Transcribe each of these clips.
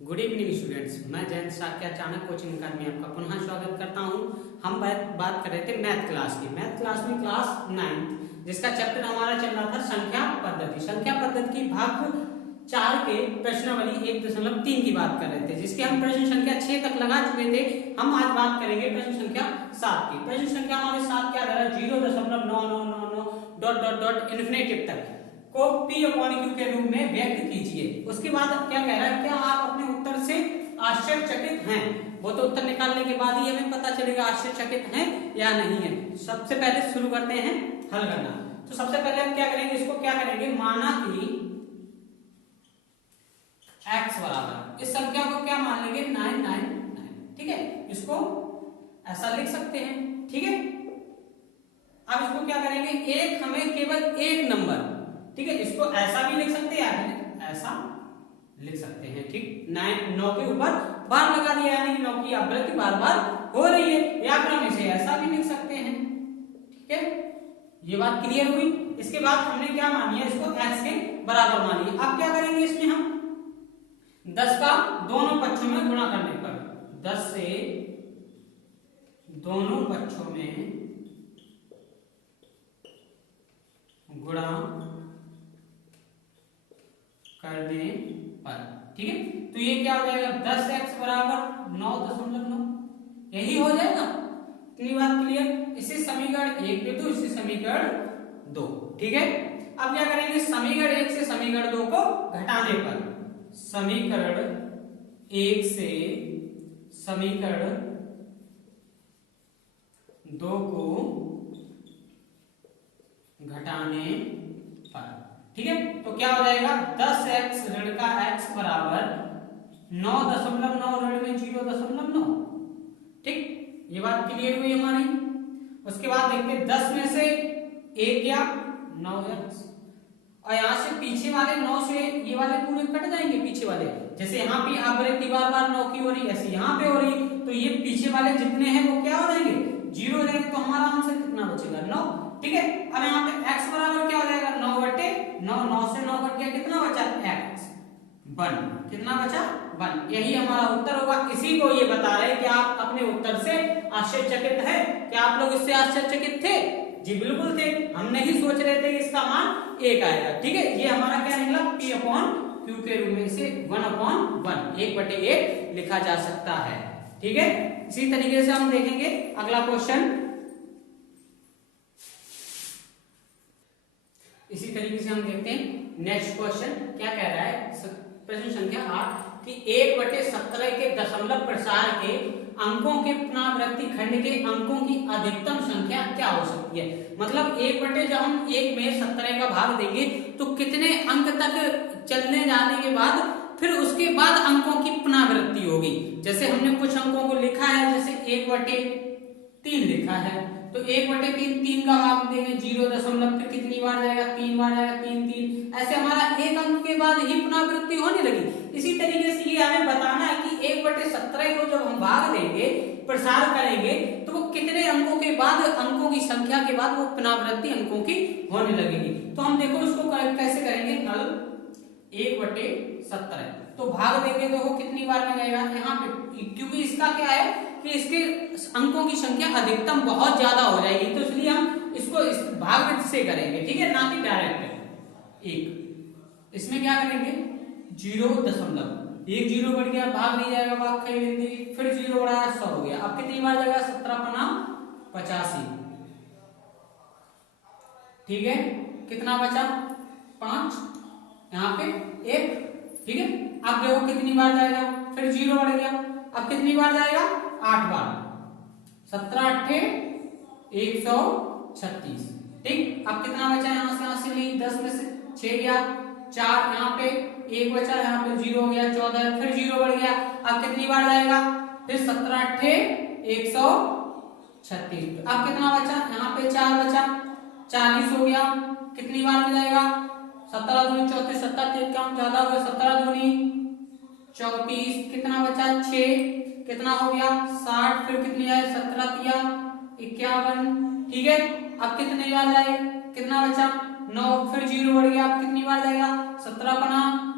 Good evening students, मैं Jayant Sakya Chanakya coaching अकादमी आपका पुनः स्वागत करता हूं। हम बात कर रहे थे मैथ क्लास की। मैथ क्लास में क्लास 9 जिसका चैप्टर हमारा चल रहा था संख्या पद्धति। संख्या पद्धति की भाग 4 के प्रश्नावली 1.3 की बात कर रहे थे, जिसके हम प्रश्न संख्या 6 तक लगा चुके थे। हम आज बात करेंगे प्रश्न संख्या 7 की। प्रश्न संख्या हमारे 7 क्या दे रहा है, 0.9999 डॉट डॉट डॉट इन्फिनेटिव तक को P अपॉन Q के रूप में व्यक्त कीजिए। उसके बाद क्या कह रहा है, क्या आप अपने उत्तर से आश्चर्यचकित हैं? वो तो उत्तर निकालने के बाद ही हमें पता चलेगा आश्चर्यचकित हैं या नहीं है। सबसे पहले शुरू करते हैं हल करना। तो सबसे पहले हम क्या करेंगे, इसको क्या करेंगे, माना कि x बराबर, इस संख्या को क्या मान लेंगे, 999। ठीक है, इसको ऐसा लिख सकते हैं। ठीक है, अब इसको क्या करेंगे, एक हमें केवल एक नंबर, ठीक है, इसको ऐसा भी लिख सकते हैं, ऐसा लिख सकते हैं। ठीक, 9 के ऊपर बार लगा दिया, यानी कि 9 की आवृत्ति बार बार हो रही है, या फिर हम इसे ऐसा भी लिख सकते हैं। ठीक है, ये बात क्लियर हुई। इसके बाद हमने क्या मान लिया, इसको x के बराबर मान लिया। अब क्या करेंगे, इसमें हम 10 का दोनों पक्षों में गुणा करने पर 10 से दोनों पक्षों में गुणा करने पर, ठीक है, तो ये क्या हो जाएगा, 10x बराबर 9.9, यही हो जाएगा। इतनी बात क्लियर। इसे समीकरण 1 दे दो, इसे समीकरण 2। ठीक है, अब क्या करेंगे, समीकरण 1 से समीकरण 2 को घटाने पर, समीकरण 1 से समीकरण 2 को घटाने पर, ठीक है, तो क्या हो जाएगा, 10x ऋण का x बराबर 9.9 ऋण में 0.9। ठीक, ये बात क्लियर हुई हमारी। उसके बाद देखते हैं 10 में से 1 या 9x, और यहां से पीछे वाले 9 से ये वाले पूरे कट जाएंगे, पीछे वाले, जैसे यहाँ पे आवृत्ति बार बार 9 की हो रही है, ऐसे यहाँ पे हो रही, तो ये पीछे वाले जितने हैं वो क्या हो जाएंगे, 0 हो जाएंगे। तो हमारा आंसर कितना बचेगा, 9। ठीक है, अब यहाँ पे x बराबर क्या हो जाएगा, 9/9, 9 से 9 कट गया, कितना बचा, x 1, कितना बचा 1। यही हमारा उत्तर होगा। इसी को ये बता रहे हैं कि आप अपने उत्तर से आश्चर्यचकित हैं। क्या आप लोग इससे आश्चर्यचकित थे? जी बिल्कुल थे। हम नहीं सोच रहे थे कि इसका मान 1 आएगा। ठीक है, ये हमारा क्या निकला, P अपॉन Q के रूप में इसे 1/1, 1/1 लिखा जा सकता है। ठीक है, इसी तरीके से हम देखेंगे अगला क्वेश्चन। इसी तरीके से हम देखते हैं नेक्स्ट क्वेश्चन क्या कह रहा है। प्रश्न संख्या 8 कि 1/17 के दशमलव प्रसार के अंकों के पुनरावृत्ति खंड के अंकों की अधिकतम संख्या क्या हो सकती है। मतलब 1 जब हम 1 में 17 का भाग देंगे तो कितने अंक तक चलने जाने के बाद फिर उसके बाद अंकों की पुनरावृत्ति होगी। जैसे हमने कुछ अंकों को लिखा है, जैसे 1/3 लिखा है, तो 1/3 3 का भाग देंगे 0 फिर कितनी बार जाएगा, 3 बार जाएगा, 3 3, ऐसे हमारा एक अंक के बाद ही पुनरावृत्ति होने लगी। इसी तरीके से ये हमें बताना है कि 1/17 को जब हम भाग देंगे, प्रसार करेंगे, तो वो कितने अंकों के बाद, अंकों की संख्या के बाद वो पुनरावृत्ति अंकों की होने लगेगी। तो हम देखो इसको कैसे करेंगे हल। 1/17 तो भाग देंगे तो वो कितनी बार में जाएगा, यहाँ पे, क्योंकि इसका क्या है कि इसके अंकों की संख्या अधिकतम बहुत ज्यादा हो जाएगी, तो इसलिए हम इसको इस भाग से करेंगे। ठीक है, ना कि डायरेक्ट 1। इसमें क्या करेंगे, 0 एक 0 बढ़ गया, भाग नहीं जाएगा, भाग कहीं नहीं देगी, फिर 0 बढ़ाया 100 हो गया। अब कितनी बार जाएगा, 17×5 = 85। ठीक है, कितना बचा, 5, यहाँ पे 1। ठीक है, अब देखो कितनी बार जाएगा, फिर 0 बढ़ गया, अब कितनी बार जाएगा, 8 बार, 17×8 = 136। ठीक, अब कितना बचा, यहाँ से ली, 10 में से 6 गया, 4, यहाँ पे 1 बचा, यहाँ पे 0 हो गया, 14, फिर 0 बढ़ गया, अब कितनी बार जाएगा, फिर 17×8 = 136। अब कितना बचा, यहाँ पे 4 बचा, 40 हो गया, कितनी बार में जाएगा, 17 दूनी 34, 17 काम ज्यादा हो गया, 17 दूनी 34, कितना बचा, 6, कितना हो गया, 60, फिर कितनी आए, 17×3 = 51। ठीक है, अब कितने बार जाए, कितना बचा, 9, फिर 0 बढ़ गया, अब कितनी बार जाएगा, 17×5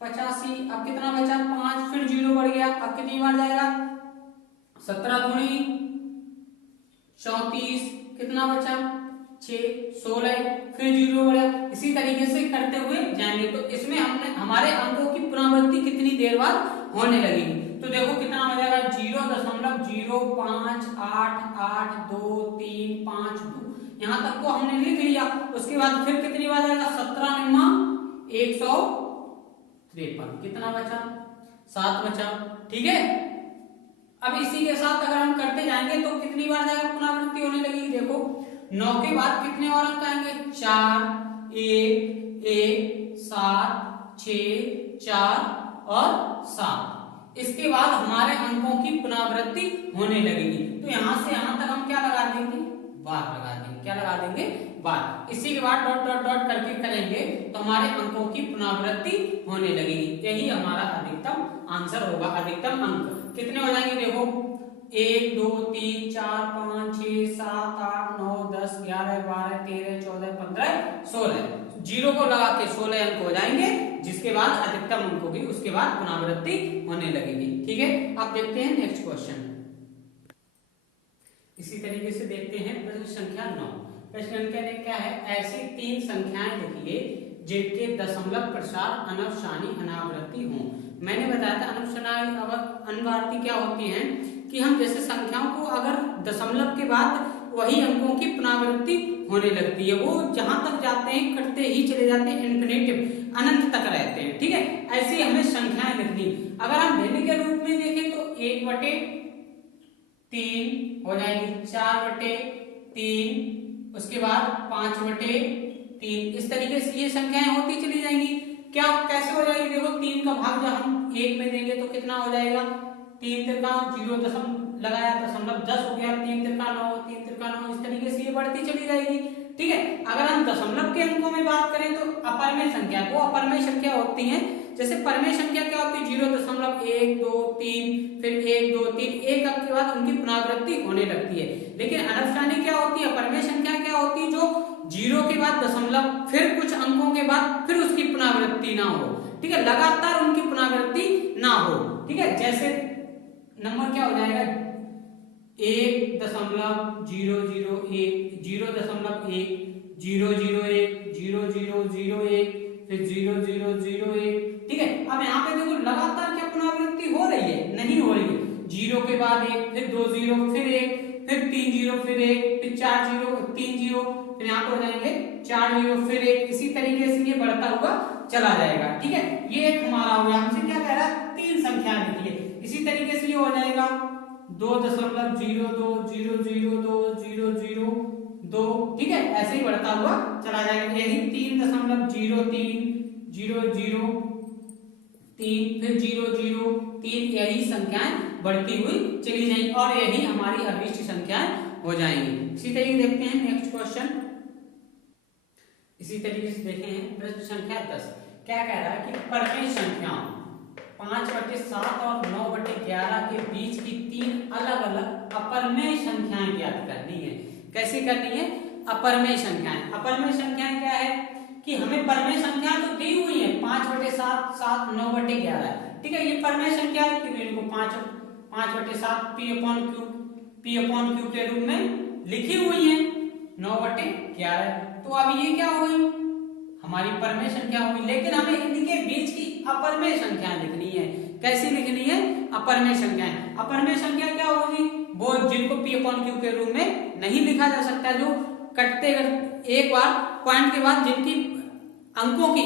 85। अब कितना बचा 5, फिर 0 बढ़ गया, अब कितनी बार जाएगा 17 दूनी 34, कितना बचा 6, 16, फिर 0 बढ़ा। इसी तरीके से करते हुए जाएंगे। तो इसमें हमने हमारे अंकों की पुनरावृत्ति कितनी देर बाद होने लगेगी। तो देखो कितना हो जाएगा 0.0588235 यहाँ तक को हमने लिख लिया। उसके बाद फिर कितनी बार जाएगा 17 निम्मा 153, कितना बचा 7 बचा। ठीक है, अब इसी के साथ अगर हम करते जाएंगे तो कितनी बार जाएगा पुनरावृत्ति होने लगेगी। देखो 9 के बाद कितने और अंक आएंगे 4, 1, 1, 7, 6, 4 और 7। इसके बाद हमारे अंकों की पुनरावृत्ति होने लगेगी। तो यहां से यहां तक हम क्या लगा देंगे बार लगा देंगे। क्या लगा देंगे बार। इसी के बाद डॉट डॉट डॉट करके करेंगे तो हमारे अंकों की पुनरावृत्ति होने लगेगी। यही हमारा अधिकतम आंसर होगा। अधिकतम अंक कितने हो जाएंगे देखो 1, 2, 3, 4, 5, 6, 7, 8, 9, 10, 11, 12, 13, 14, 15, 16। 0 को लगा के 16 अंक हो जाएंगे, जिसके बाद अधिकतम अंक होगी, उसके बाद पुनरावृत्ति होने लगेगी। ठीक है, अब देखते हैं नेक्स्ट क्वेश्चन। इसी तरीके से देखते हैं प्रश्न संख्या 9। प्रश्न संख्या ने क्या है, ऐसी 3 संख्याएं लिखिए जिनके दशमलव प्रसार अनवसानी अनावृत्ति हों। मैंने बताया था अनवसानी अनावृत्ति क्या होती है कि हम जैसे संख्याओं को अगर दशमलव के बाद वही अंकों की पुनरावृत्ति होने लगती है, वो जहां तक जाते हैं कटते ही चले जाते हैं, इन्फिनिटिव अनंत तक रहते हैं। ठीक है, ऐसी हमें संख्याएं लिखनी। अगर हम भिन्न के रूप में देखें तो 1/3 हो जाएगी, 4/3, उसके बाद 5/3। इस तरीके से ये संख्याएं होती चली जाएंगी। क्या कैसे हो जाएगी देखो 3 का भाग जब हम 1 में देंगे तो कितना हो जाएगा 3 तिरका 0 दशम लगाया दशमलव 10 हो गया, 3 तिरका 9, 3 तिरका 9। इस तरीके से ये बढ़ती चली जाएगी। ठीक है, अगर हम दशमलव के अंकों में बात करें तो अपरमेय संख्या को अपरमेय संख्या होती है। जैसे परमेय संख्या क्या होती है 0.1 2 3, फिर 1 2 3, एक अंक के बाद उनकी पुनरावृत्ति होने लगती है। लेकिन अनवसानी क्या होती है, अपरमेय संख्या क्या होती है जो 0 के बाद दशमलव फिर कुछ अंकों के बाद फिर उसकी पुनरावृत्ति ना हो। ठीक है, लगातार उनकी पुनरावृत्ति ना हो। ठीक है, जैसे नंबर क्या हो जाएगा 1.001 0.1 0.01 0.001 फिर 0.001। ठीक है, अब यहाँ पे देखो लगातार क्या पुनरावृत्ति हो रही है, नहीं हो रही है। 0 के बाद 1, फिर 2 0, फिर 1, फिर 3 0, फिर 1, फिर 4 0, 3 0, फिर यहाँ पे हो जाएंगे 4 0, फिर 1। इसी तरीके से ये बढ़ता हुआ चला जाएगा। ठीक है, ये एक हमारा हो गया। हमसे क्या कह रहा है 3 संख्या लिखिए। इसी तरीके से ये हो जाएगा 2.020020002। ठीक है, ऐसे ही बढ़ता हुआ चला जाएगा। यही 3.003, फिर 003, यही संख्याएं बढ़ती हुई चली जाएंगी और यही हमारी अभिष्ट संख्याएं हो जाएंगी। इसी तरीके देखते हैं नेक्स्ट क्वेश्चन। इसी तरीके से देखे हैं प्रश्न संख्या 10। क्या कह रहा है कि परमेय संख्याओं 5/7 और 9/11 के बीच की 3 अलग अलग अपरमेय संख्याएं ज्ञात करनी है। कैसे करनी है, अपरमेय संख्याएं। अपरमेय संख्याएं क्या है कि हमें परमेय संख्या तो दी हुई है 5/7 7 9/11। ठीक है, ये परमेय संख्या है कि इनको 5/7 P/Q के रूप में लिखी हुई है 9/11। तो अब ये क्या हो गई हमारी परमेय संख्या होगी। लेकिन हमें इनके बीच की अपरमेय संख्या लिखनी है। कैसे लिखनी है, अपरमेय संख्याएं। अपरमेय संख्या क्या होगी, वो जिनको P/Q के रूप में नहीं लिखा जा सकता, जो कटते एक बार पॉइंट के बाद जिनकी अंकों की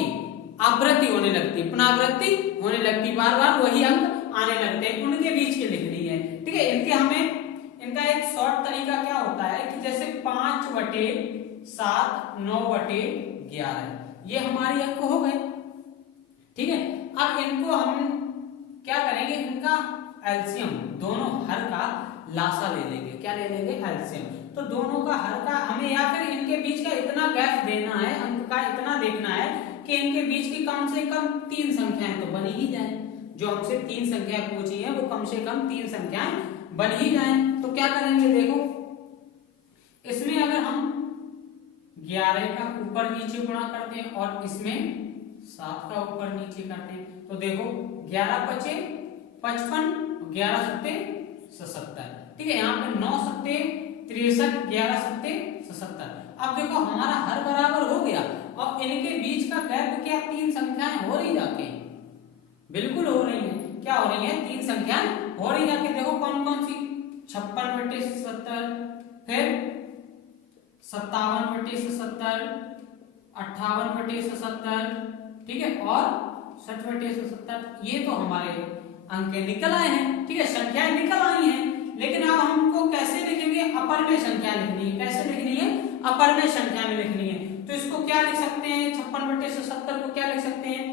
आवृत्ति होने लगती है, पुनरावृत्ति होने लगती, बार बार वही अंक आने लगते हैं, उनके बीच की लिखनी है। ठीक है, इनका एक शॉर्ट तरीका क्या होता है कि जैसे 5/7 9/11 ये हमारी अंक हो गए। ठीक है, अब इनको हम क्या करेंगे, इनका एलसीएम दोनों हर का लासा ले लेंगे। क्या ले लेंगे, एलसीएम। तो दोनों का हर का हमें या फिर इनके बीच का इतना गैप देना है, अंक का इतना देखना है कि इनके बीच की कम से कम 3 संख्याएं तो बन ही जाए। जो हमसे 3 संख्या पूछी है वो कम से कम 3 संख्याएं बन ही जाए। तो क्या करेंगे देखो, इसमें अगर हम 11 का ऊपर नीचे गुणा करते हैं और इसमें 7 का ऊपर नीचे करते हैं तो देखो 11 बचे 55, 11 सत्ते 77, ठीक है। यहाँ पे 9 सत्ते 63, 11 सत्ते 77। अब देखो हमारा हर बराबर हो गया। अब इनके बीच का गैप क्या 3 संख्याएं हो रही जाके, बिल्कुल हो रही है। क्या हो रही है? 3 संख्याएं हो रही जाके। देखो कौन कौन सी, 56/77, फिर 57/77, 58/77, ठीक है, और 60/77। ये तो हमारे अंक निकल आए हैं, ठीक है, संख्याएं निकल आई हैं। लेकिन अब हमको कैसे लिखेंगे? अपर में संख्या लिखनी है। कैसे लिखनी है? अपर में संख्या में लिखनी है। तो इसको क्या लिख सकते हैं? 56/77 को क्या लिख सकते हैं?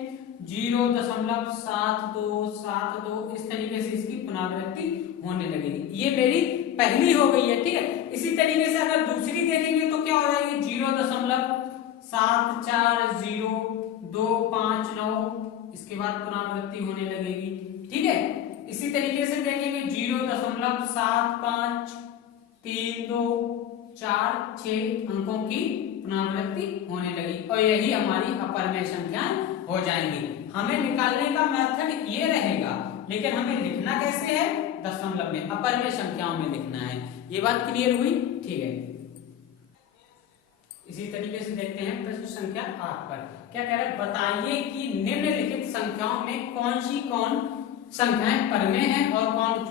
0.7272। इस तरीके से इसकी पुनरावृत्ति होने लगेगी। ये मेरी पहली हो गई है, ठीक है। इसी तरीके से अगर दूसरी देखेंगे तो क्या हो जाएगी? 0.740259, इसके बाद पुनरावृत्ति होने लगेगी, ठीक है। इसी तरीके से देखेंगे 0.753246 अंकों की पुनरावृत्ति होने लगी और यही हमारी अपर में संख्याएं हो जाएंगी। हमें निकालने का मेथड ये रहेगा, लेकिन हमें लिखना कैसे है? दशमलव में, अपर में संख्याओं में लिखना है। ये बात क्लियर हुई? ठीक है। इसी तरीके से देखते हैं प्रश्न संख्या 8 पर। क्या कह रहे हैं? बताइए कि निम्नलिखित संख्याओं में कौन संख्याएं परमेय हैं और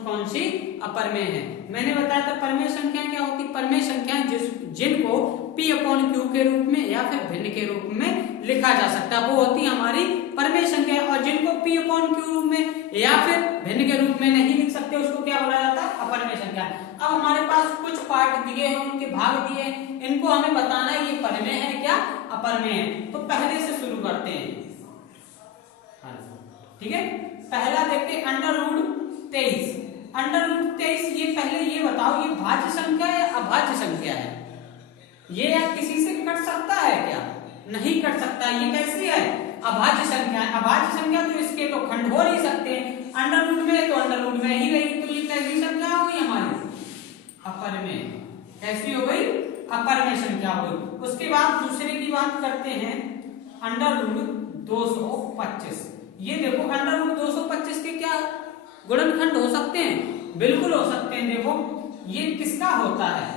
कौन सी अपर में है। मैंने बताया था परमेय संख्याएं क्या होती? परमेय संख्याएं जिनको P/Q के रूप में या फिर भिन्न के रूप में लिखा जा सकता है, वो होती हमारी परमेय संख्या। और जिनको P/Q रूप में या फिर भिन्न के रूप में नहीं लिख सकते, उसको क्या बोला जाता है? अपरमेय संख्या। अब हमारे पास कुछ पार्ट दिए हैं, उनके भाग दिए हैं, इनको हमें बताना है ये परमेय है क्या अपरमेय है। तो पहले से शुरू करते हैं, ठीक है। पहला देखते हैं √23। √23 ये पहले ये बताओ, ये भाज्य संख्या है या अभाज्य संख्या है? ये या किसी से कट सकता है क्या? नहीं कट सकता। ये कैसी है? अभाज्य संख्या है। अभाज्य संख्या तो इसके तो खंड हो नहीं सकते, अंडर रूट में तो अंडर रूट में ही रही, तो ये कैसी संख्या हो गई हमारी? अपर में। कैसी हो गई? अपर में संख्या हो गई। उसके बाद दूसरे की बात करते हैं √225। ये देखो √225 के क्या गुणनखंड हो सकते हैं? बिल्कुल हो सकते हैं। देखो ये किसका होता है?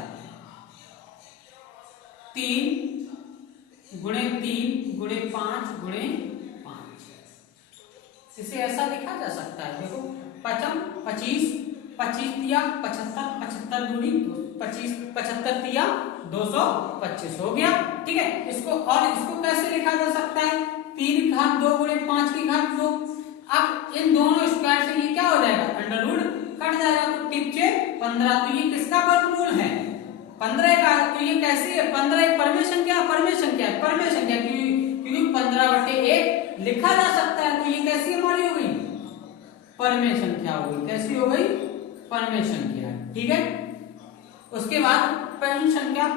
3 × 3 × 5 × 5। इसे ऐसा लिखा जा सकता है। देखो 55 25 25 तिया 75 75 दूनी 25 75 तिया 225 हो गया, ठीक है। इसको कैसे लिखा जा सकता है? 3 घात 2 × 5 की घात 2। अब इन दोनों स्क्वायर से ये क्या हो जाएगा? अंडर रूट कट जाएगा, तो टिपचे 15। तो ये किसका वर्गमूल है? 15 का। तो ये कैसी है? 15 एक परमेय संख्या है, परमेय संख्या है, परमेय संख्या, क्योंकि 15/1 लिखा जा सकता है। तो ये कैसी हमारी हो गई? परमेय संख्या हो गई। कैसी हो गई? परमेय संख्या, ठीक है। उसके बाद प्रश्न संख्या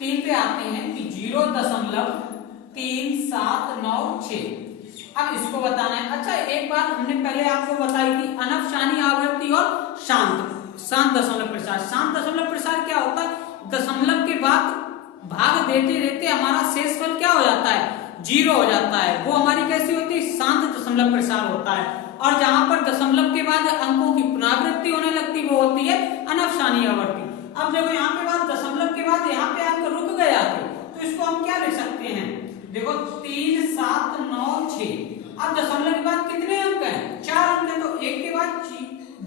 3 पे आते हैं कि 0.3796। अब इसको बताना है। अच्छा एक बात हमने पहले आपको बताई थी, अनफशानी आवृत्ति और शांत दशमलव प्रसार। शांत दशमलव प्रसार क्या होता है? दशमलव के बाद भाग देते देते हमारा शेषफल क्या हो जाता है? 0 हो जाता है। वो हमारी कैसी होती है? शांत दशमलव प्रसार होता है। और जहां पर दशमलव के बाद अंकों की पुनरावृत्ति होने लगती, वो होती है अनफशानी आवृत्ति। अब देखो यहाँ पे बाद दशमलव के बाद यहाँ पे अंक रुक गया, तो इसको हम क्या लिख सकते हैं? देखो 3796। अब दशमलव के बाद कितने अंक हैं? 4 अंक हैं, तो 1 के बाद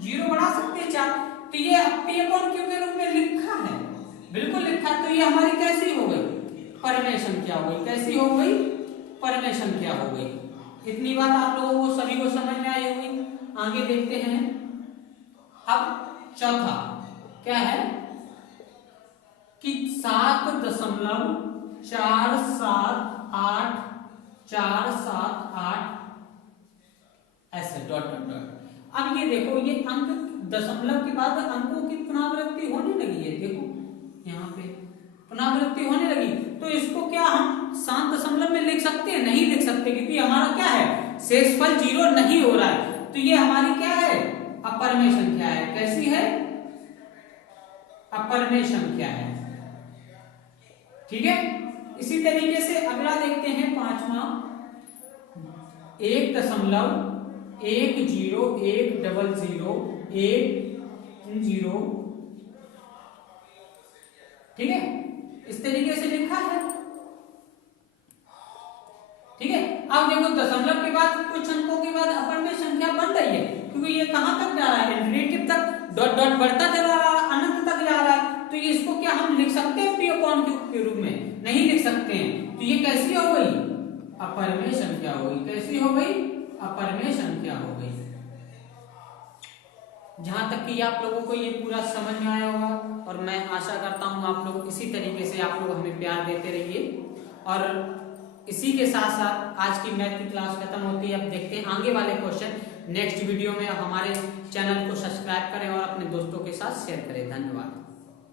0 बढ़ा सकते हैं 4। तो ये P/Q के रूप में लिखा है, बिल्कुल लिखा है। तो ये हमारी कैसी हो गई? परमेय संख्या हो गई। कैसी हो गई? परमेय संख्या हो गई। इतनी बात आप लोगों को सभी को समझ में आई होगी। आगे देखते हैं। अब चौथा क्या है कि 7.478 ऐसे डॉट डॉट डॉट। अब ये देखो, ये अंक दशमलव के बाद अंकों की पुनरावृत्ति होने लगी है। देखो यहाँ पे पुनरावृत्ति होने लगी, तो इसको क्या हम शांत दशमलव में लिख सकते हैं? नहीं लिख सकते, क्योंकि हमारा क्या है? शेषफल 0 नहीं हो रहा है। तो ये हमारी क्या है? अपरमेय संख्या है। कैसी है? अपरमेय संख्या है, ठीक है। इसी तरीके से अगला देखते हैं 5वां। 1.1010 ठीक है, इस तरीके से लिखा है। ठीक है, अब देखो दशमलव के बाद कुछ अंकों के बाद अपर में संख्या बन रही है, क्योंकि ये कहां तक जा रहा है, इन्फिनिटी तक, डॉट डॉट बढ़ता चला रहा है, अनंत तक जा रहा है। तो ये इसको क्या हम लिख सकते हैं p अपॉन q के रूप में? नहीं लिख सकते हैं। तो ये कैसी हो गई? अपर में संख्या हो गई। कैसी हो गई? अपर में संख्या हो गई। जहां तक कि आप लोगों को ये पूरा समझ में आया होगा, और मैं आशा करता हूं आप लोग इसी तरीके से आप लोग हमें प्यार देते रहिए। और इसी के साथ साथ आज की मैथ की क्लास खत्म होती है। अब देखते हैं आगे वाले क्वेश्चन नेक्स्ट वीडियो में। हमारे चैनल को सब्सक्राइब करें और अपने दोस्तों के साथ शेयर करें। धन्यवाद।